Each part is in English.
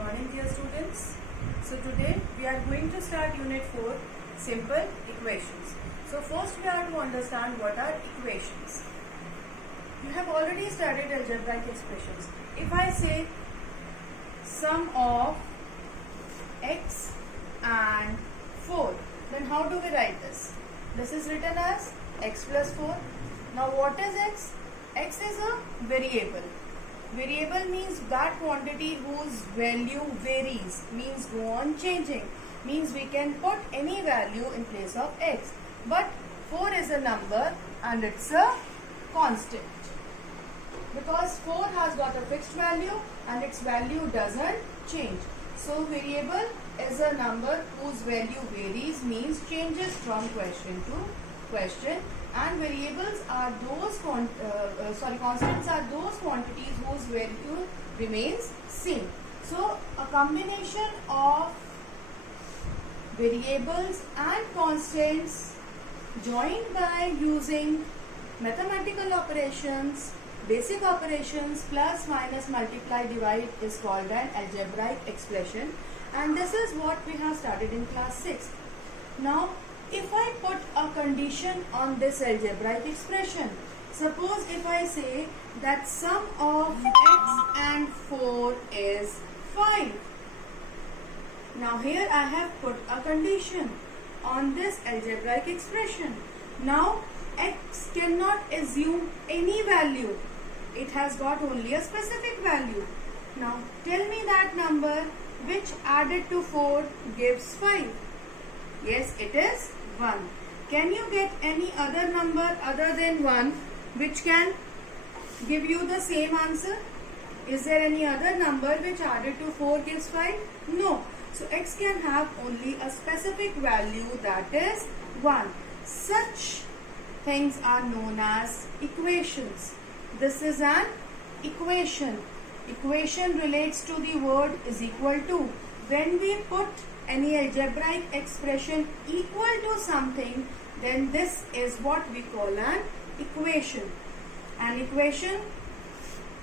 morning, dear students. So today we are going to start unit 4, simple equations. So first we have to understand what are equations. You have already studied algebraic expressions. If I say sum of x and 4, then how do we write this? This is written as x plus 4. Now what is x? X is a variable. Variable means that quantity whose value varies, means go on changing, means we can put any value in place of x. But 4 is a number and it's a constant. Because 4 has got a fixed value and its value doesn't change. So variable is a number whose value varies, means changes from question to question, and variables are those constants are those quantities whose value remains same. So a combination of variables and constants joined by using mathematical operations, basic operations, plus, minus, multiply, divide is called an algebraic expression, and this is what we have studied in class 6. Now if I put a condition on this algebraic expression, suppose if I say that sum of x and 4 is 5. Now here I have put a condition on this algebraic expression. Now x cannot assume any value. It has got only a specific value. Now tell me that number which added to 4 gives 5. Yes, it is 1. Can you get any other number other than 1 which can give you the same answer? Is there any other number which added to 4 gives 5? No. So x can have only a specific value, that is 1. Such things are known as equations. This is an equation. Equation relates to the word is equal to. When we put any algebraic expression equal to something, then this is what we call an equation. An equation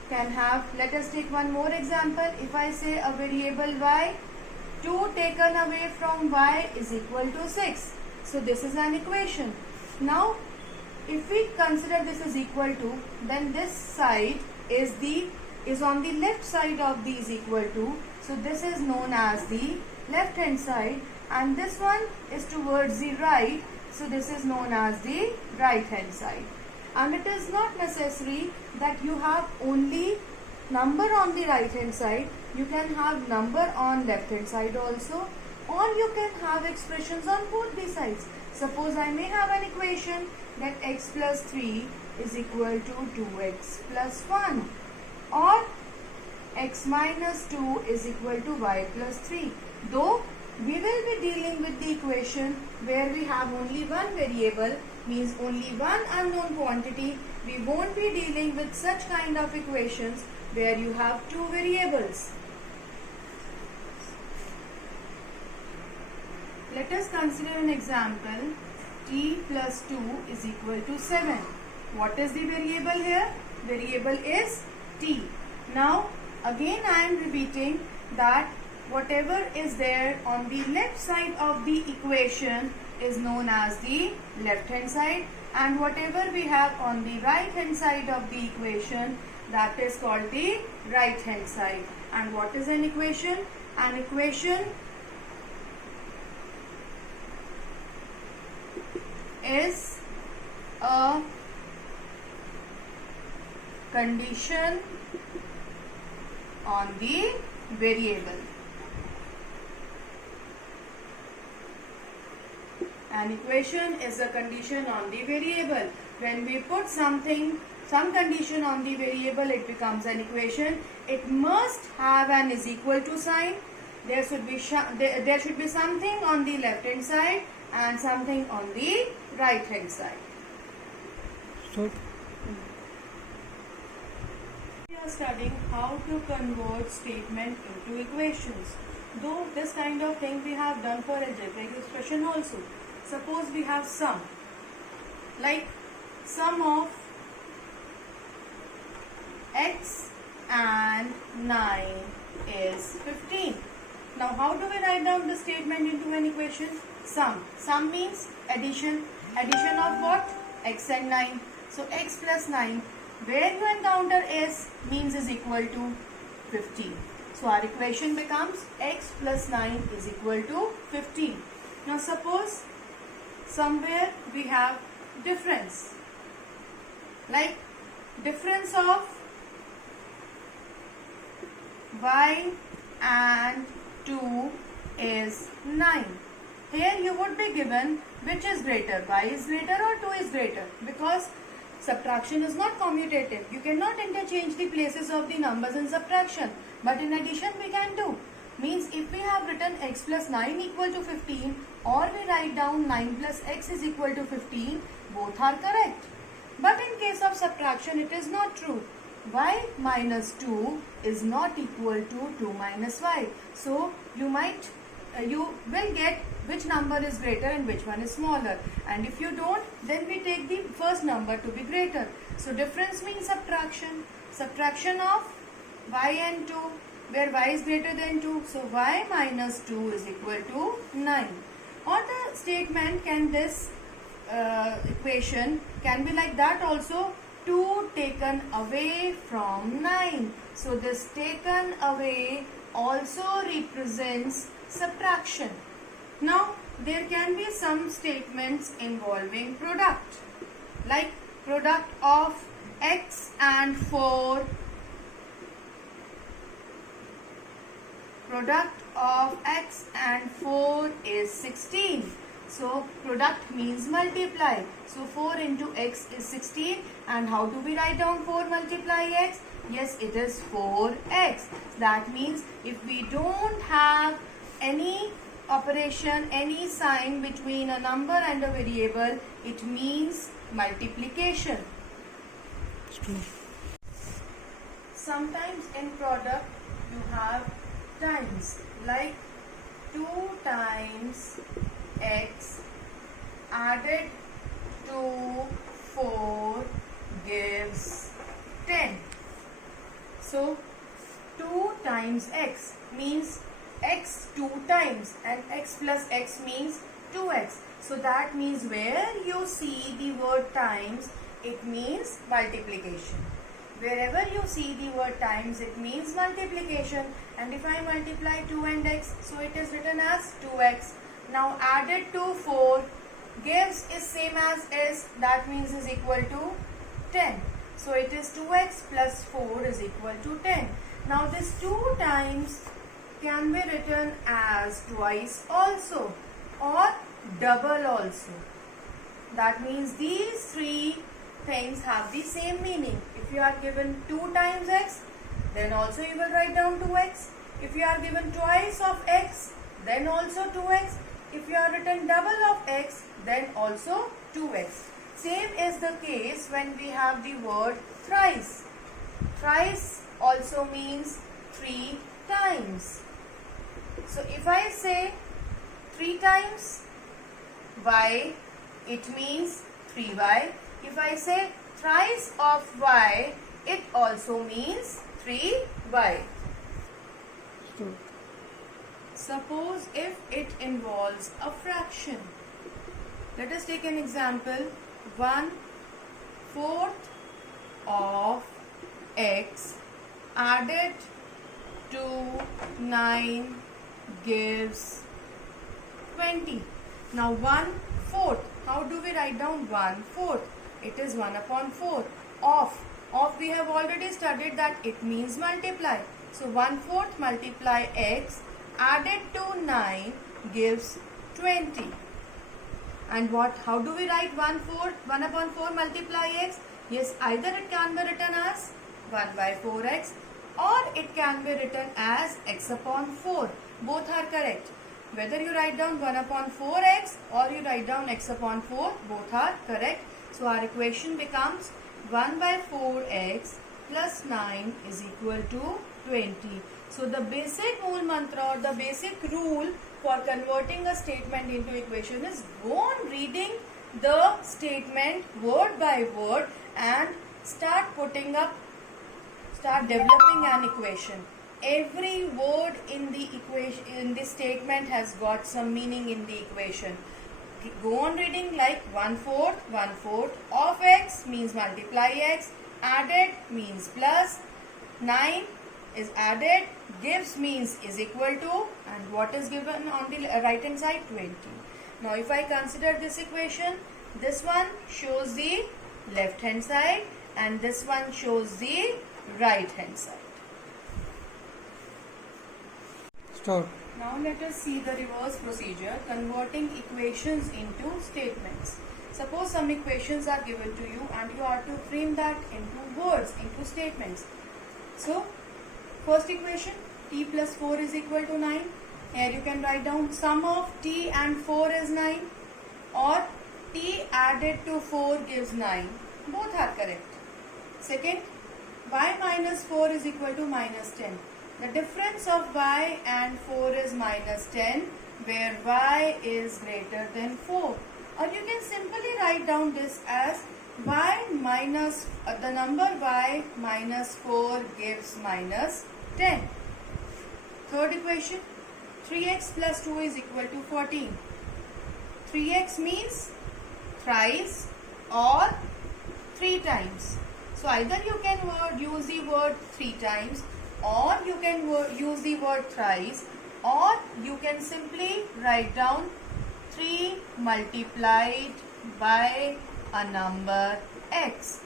can have, let us take one more example. If I say a variable y, 2 taken away from y is equal to 6. So this is an equation. Now if we consider this is equal to, then this side is on the left side of the is equal to. So this is known as the left hand side, and this one is towards the right, so this is known as the right hand side. And it is not necessary that you have only number on the right hand side, you can have number on left hand side also, or you can have expressions on both the sides. Suppose I may have an equation that x plus 3 is equal to 2x plus 1, or x minus 2 is equal to y plus 3. Though we will be dealing with the equation where we have only one variable, means only one unknown quantity, we won't be dealing with such kind of equations where you have two variables. Let us consider an example. T plus 2 is equal to 7. What is the variable here? Variable is t. Now again I am repeating that whatever is there on the left side of the equation is known as the left hand side, and whatever we have on the right hand side of the equation, that is called the right hand side. And what is an equation? An equation is a condition on the variable. An equation is a condition on the variable. When we put some condition on the variable, it becomes an equation. It must have an is equal to sign. There should be something on the left hand side and something on the right hand side. So we are studying how to convert statement into equations. Though this kind of thing we have done for algebraic expression also. Suppose we have sum, like sum of x and 9 is 15. Now how do we write down the statement into an equation? Sum. Sum means addition. Addition of what? X and 9. So x plus 9. Where you encounter s means is equal to 15. So our equation becomes x plus 9 is equal to 15. Now suppose somewhere we have difference. Like difference of y and 2 is 9. Here you would be given which is greater, y is greater or 2 is greater, because subtraction is not commutative. You cannot interchange the places of the numbers in subtraction, but in addition we can do. Means if we have written x plus 9 equal to 15 or we write down 9 plus x is equal to 15, both are correct. But in case of subtraction it is not true. Y minus 2 is not equal to 2 minus y. So you will get which number is greater and which one is smaller. And if you don't, then we take the first number to be greater. So difference means subtraction. Subtraction of y and 2, where y is greater than 2. So y minus 2 is equal to 9. Or the statement can this equation can be like that also. 2 taken away from 9. So this taken away also represents subtraction. Now there can be some statements involving product, like product of x and 4. Product of x and 4 is 16. So product means multiply. So 4 into x is 16. And how do we write down 4 multiply x? Yes, it is 4x. That means if we don't have any operation, any sign between a number and a variable, it means multiplication. Sometimes in product you have times, like 2 times x added to 4 gives 10. So 2 times x means x 2 times, and x plus x means 2x. So that means where you see the word times, it means multiplication. Wherever you see the word times, it means multiplication. And if I multiply 2 and x, so it is written as 2x. Now added to 4 gives is same as is, that means is equal to 10. So it is 2x plus 4 is equal to 10. Now this 2 times can be written as twice also or double also. That means these three things have the same meaning. If you are given 2 times x, then also you will write down 2x. If you are given twice of x, then also 2x. If you are written double of x, then also 2x. Same is the case when we have the word thrice. Thrice also means 3 times. So if I say 3 times y, it means 3y. If I say thrice of y, it also means 3y. Suppose if it involves a fraction. Let us take an example. 1/4 of x added to 9 gives 20. Now 1/4. How do we write down 1/4? It is 1/4. Of we have already studied that it means multiply. So 1/4 multiply x added to 9 gives 20. And how do we write 1/4 multiply x? Yes, either it can be written as 1/4x or it can be written as x upon 4. Both are correct. Whether you write down 1/4x or you write down x upon 4, both are correct. So our equation becomes 1/4x plus 9 is equal to 20. So the basic mool mantra or the basic rule for converting a statement into equation is go on reading the statement word by word and start developing an equation. every word in the equation, in this statement, has got some meaning in the equation. Go on reading, like 1/4 of x means multiply x, added means plus, 9 is added, gives means is equal to, and what is given on the right hand side? 20. Now if I consider this equation, this one shows the left hand side and this one shows the right hand side. Start. Now let us see the reverse procedure, converting equations into statements. Suppose some equations are given to you and you are to frame that into words, into statements. So, first equation, t plus 4 is equal to 9. Here you can write down sum of t and 4 is 9, or t added to 4 gives 9. Both are correct. Second, y minus 4 is equal to minus 10. The difference of y and 4 is minus 10, where y is greater than 4. Or you can simply write down this as y minus, the number y minus 4 gives minus 10. Third equation, 3x plus 2 is equal to 14. 3x means thrice or 3 times. So either you can use the word 3 times, or you can use the word thrice, or you can simply write down 3 multiplied by a number x.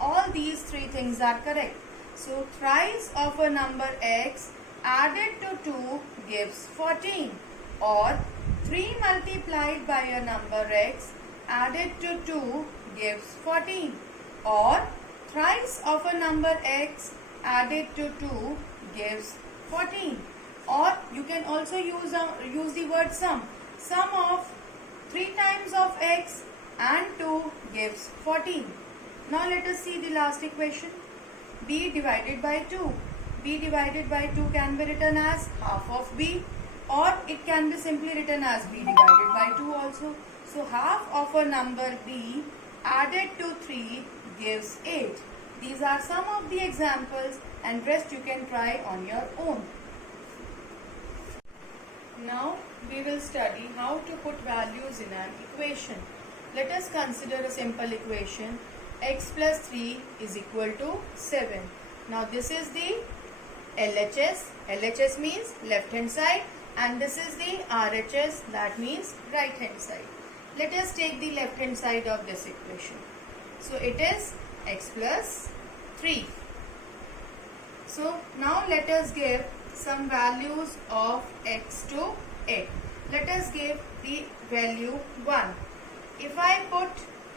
All these 3 things are correct. So thrice of a number x added to 2 gives 14, or 3 multiplied by a number x added to 2 gives 14, or thrice of a number x added to 2 gives 14. Or you can also use the word sum. Sum of 3 times of x and 2 gives 14. Now let us see the last equation. b divided by 2. b divided by 2 can be written as half of b, or it can be simply written as b divided by 2 also. So half of a number b added to 3 gives 8. These are some of the examples, and rest you can try on your own. Now we will study how to put values in an equation. Let us consider a simple equation. X plus 3 is equal to 7. Now this is the LHS. LHS means left hand side, and this is the RHS, that means right hand side. Let us take the left hand side of this equation. So it is x plus 3. So now let us give some values of x to a. Let us give the value 1. If I put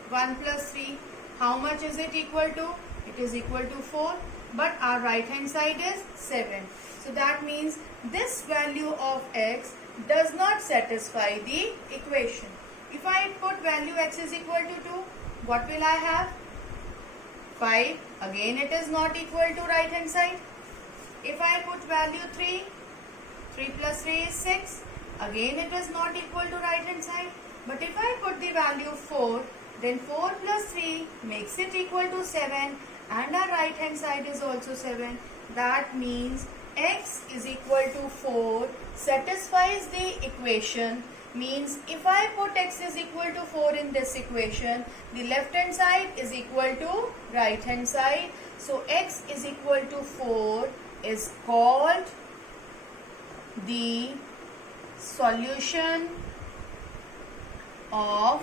1 plus 3, how much is it equal to? It is equal to 4, but our right hand side is 7. So that means this value of x does not satisfy the equation. If I put value x is equal to 2, what will I have? 5. Again it is not equal to right hand side. If I put value 3, 3 plus 3 is 6. Again it is not equal to right hand side. But if I put the value 4, then 4 plus 3 makes it equal to 7, and our right hand side is also 7. That means x is equal to 4 satisfies the equation. Means if I put x is equal to 4 in this equation, the left hand side is equal to right hand side. So x is equal to 4 is called the solution of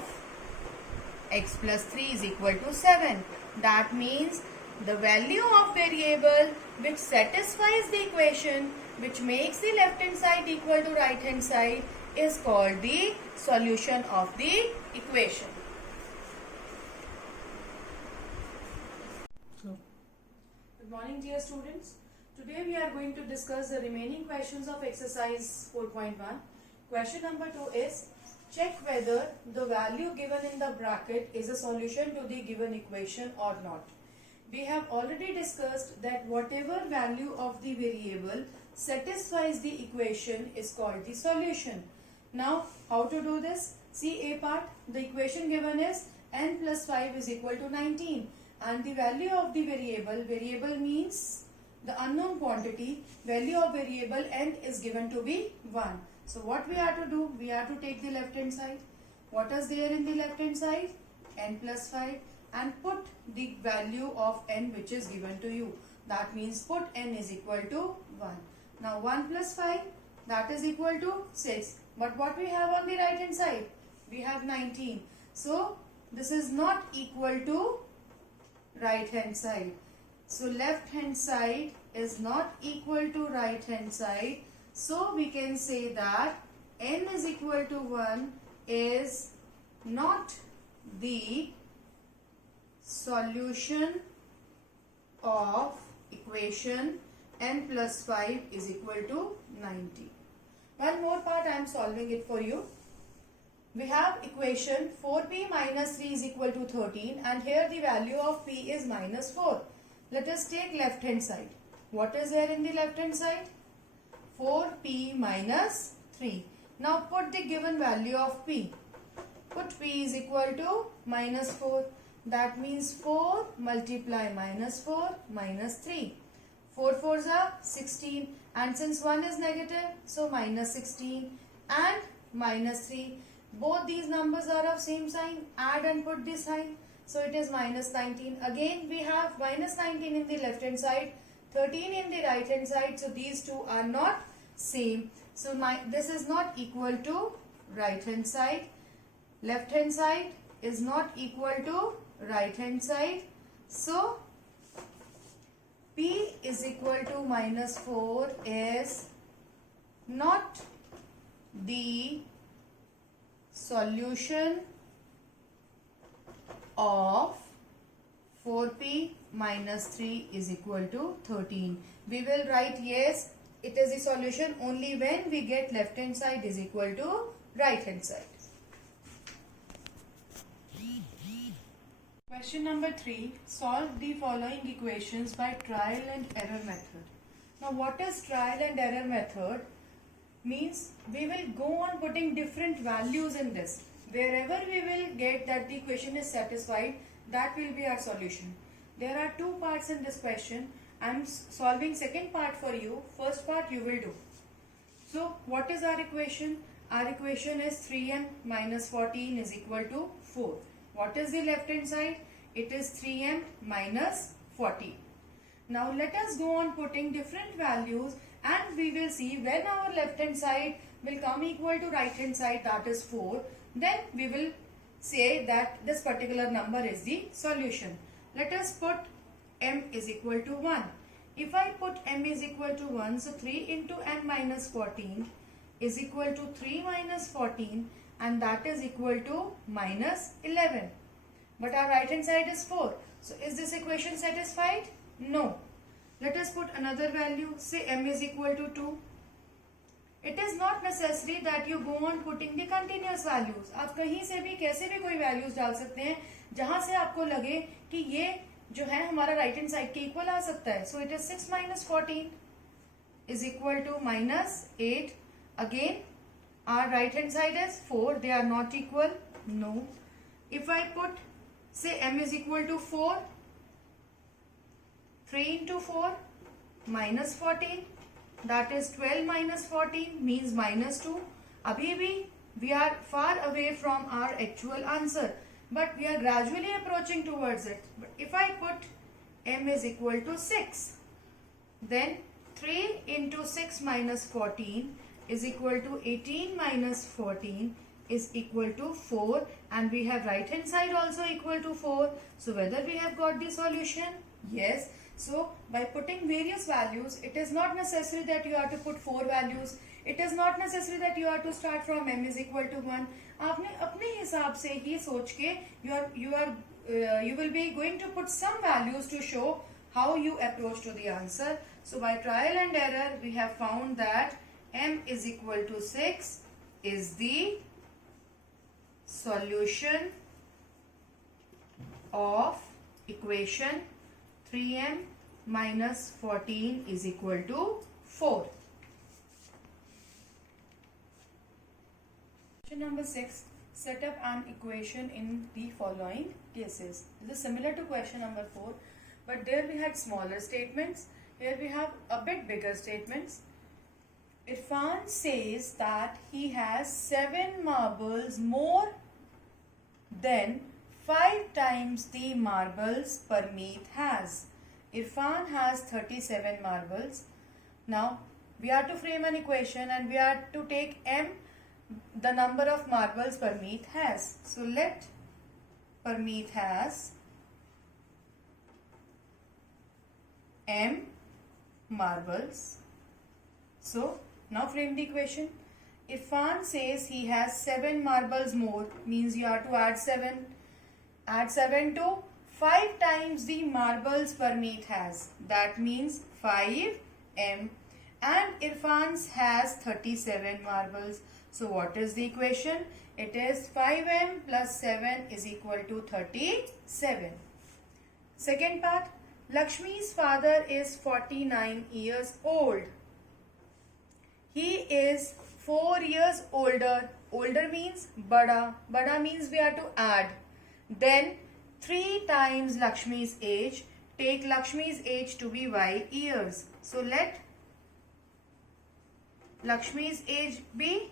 x plus 3 is equal to 7. That means the value of variable which satisfies the equation, which makes the left hand side equal to right hand side, is called the solution of the equation. Good morning, dear students. Today we are going to discuss the remaining questions of exercise 4.1. Question number 2 is, check whether the value given in the bracket is a solution to the given equation or not. We have already discussed that whatever value of the variable satisfies the equation is called the solution. Now, how to do this? See A part. The equation given is n plus 5 is equal to 19, and the value of the variable means the unknown quantity, value of variable n is given to be 1. So what we have to do? We have to take the left hand side. What is there in the left hand side? N plus 5, and put the value of n which is given to you. That means put n is equal to 1. Now 1 plus 5, that is equal to 6. But what we have on the right hand side? We have 19. So this is not equal to right hand side. So left hand side is not equal to right hand side. So we can say that n is equal to 1 is not the solution of equation n plus 5 is equal to 90. One more part I am solving it for you. We have equation 4p minus 3 is equal to 13, and here the value of p is minus 4. Let us take left hand side. What is there in the left hand side? 4p minus 3. Now put the given value of p. Put p is equal to minus 4. That means 4 multiply minus 4 minus 3. 4 4s are 16, and since 1 is negative, so minus 16 and minus 3. Both these numbers are of same sign. Add and put this sign. So it is minus 19. Again we have minus 19 in the left hand side, 13 in the right hand side. So these two are not same. So this is not equal to right hand side. Left hand side is not equal to right hand side. So p is equal to minus 4 is not the solution of 4p minus 3 is equal to 13. We will write yes, it is the solution only when we get left hand side is equal to right hand side. Question number 3. Solve the following equations by trial and error method. Now what is trial and error method? Means we will go on putting different values in this. Wherever we will get that the equation is satisfied, that will be our solution. There are two parts in this question. I am solving second part for you. First part you will do. So what is our equation? Our equation is 3m minus 14 is equal to 4. What is the left hand side? It is 3m minus 14. Now let us go on putting different values, and we will see when our left hand side will come equal to right hand side, that is 4. Then we will say that this particular number is the solution. Let us put m is equal to 1. If I put m is equal to 1, so 3 into n minus 14 is equal to 3 minus 14, and that is equal to minus 11. But our right hand side is 4. So is this equation satisfied? No. Let us put another value. Say m is equal to 2. It is not necessary that you go on putting the continuous values. आप कहीं से भी कैसे भी कोई values डाल सकते हैं जहां से आपको लगे कि ये जो है हमारा right hand side के equal आ सकता है. So it is 6 minus 14 is equal to minus 8. Again our right hand side is 4. They are not equal. No. If I put say m is equal to 4, 3 into 4 minus 14, that is 12 minus 14 means minus 2. Abhi bhi we are far away from our actual answer, but we are gradually approaching towards it. But if I put m is equal to 6, then 3 into 6 minus 14 is equal to 18 minus 14 is equal to 4, and we have right hand side also equal to 4. So whether we have got the solution? Yes. So by putting various values, it is not necessary that you have to put 4 values. It is not necessary that you have to start from m is equal to 1. आपने अपने हिसाब से ही सोच के you will be going to put some values to show how you approach to the answer. So by trial and error, we have found that m is equal to 6 is the solution of equation 3m minus 14 is equal to 4. Question number 6. Set up an equation in the following cases. This is similar to question number 4, but there we had smaller statements. Here we have a bit bigger statements. Irfan says that he has 7 marbles more than 5 times the marbles Parmeet has. Irfan has 37 marbles. Now we are to frame an equation and we are to take m, the number of marbles Parmeet has. So let Parmeet has m marbles. So now frame the equation. Irfan says he has 7 marbles more, means you have to add 7. Add 7 to 5 times the marbles Parmeet has. That means 5m. And Irfan's has 37 marbles. So what is the equation? It is 5m plus 7 is equal to 37. Second part. Lakshmi's father is 49 years old. He is 4 years older. Older means bada. Bada means we have to add. Then 3 times Lakshmi's age. Take Lakshmi's age to be y years. So let Lakshmi's age be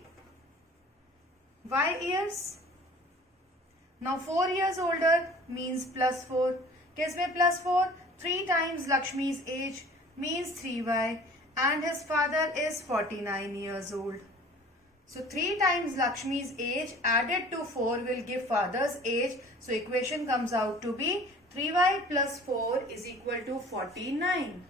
y years. Now 4 years older means plus 4. Case mein plus 4. 3 times Lakshmi's age means 3y. And his father is 49 years old. So 3 times Lakshmi's age added to 4 will give father's age. So equation comes out to be 3y plus 4 is equal to 49.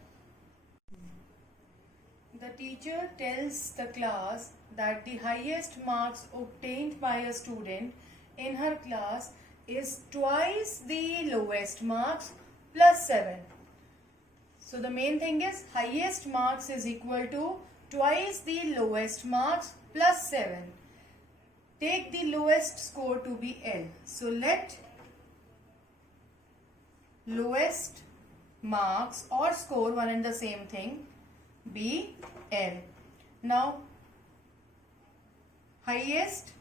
The teacher tells the class that the highest marks obtained by a student in her class is twice the lowest marks plus 7. So the main thing is highest marks is equal to twice the lowest marks plus 7. Take the lowest score to be L. So let lowest marks or score, one and the same thing, be L. Now highest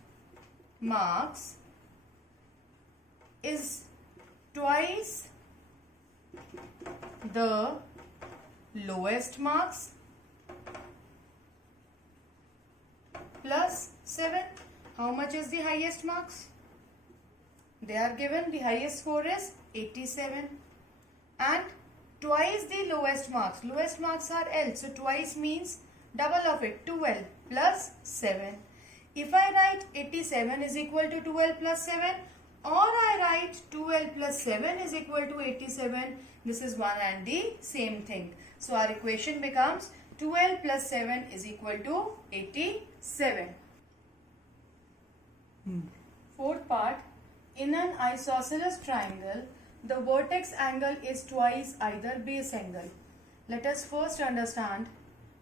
marks is twice the lowest marks plus 7. How much is the highest marks? They are given, the highest score is 87 and twice the lowest marks. Lowest marks are L, so twice means double of it, 2L plus 7. If I write 87 is equal to 2L plus 7 or I write 2L plus 7 is equal to 87, this is one and the same thing. So our equation becomes 2L plus 7 is equal to 87. Fourth part. In an isosceles triangle, the vertex angle is twice either base angle. Let us first understand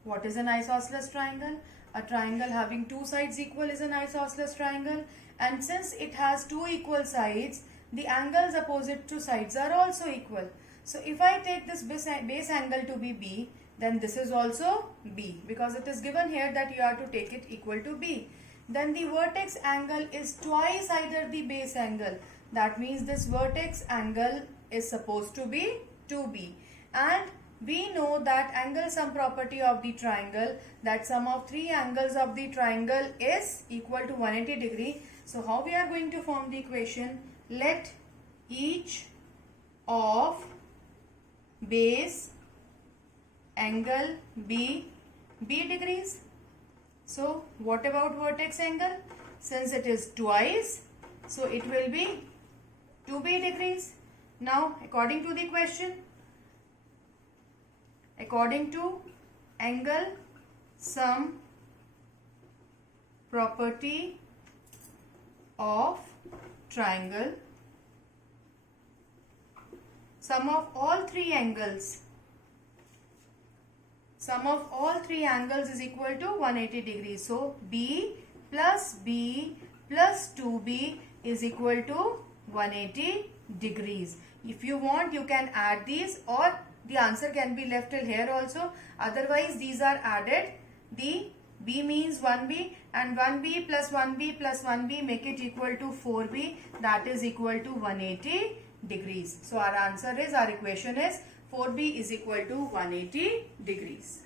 what is an isosceles triangle. A triangle having two sides equal is an isosceles triangle, and since it has two equal sides, the angles opposite to sides are also equal. So if I take this base angle to be B, then this is also B, because it is given here that you have to take it equal to B. Then the vertex angle is twice either the base angle. That means this vertex angle is supposed to be 2B. And we know that angle sum property of the triangle, that sum of three angles of the triangle is equal to 180 degree. So how we are going to form the equation? Let each of base angle be B degrees. So what about vertex angle? Since it is twice, so it will be 2B degrees. Now according to the question, according to angle sum property of triangle, sum of all three angles is equal to 180 degrees. So B plus 2B is equal to 180 degrees. If you want, you can add these, or the answer can be left till here also. Otherwise, these are added. The B means 1B, and 1B plus 1B plus 1B make it equal to 4B. That is equal to 180 degrees. So our answer is, our equation is 4b is equal to 180 degrees.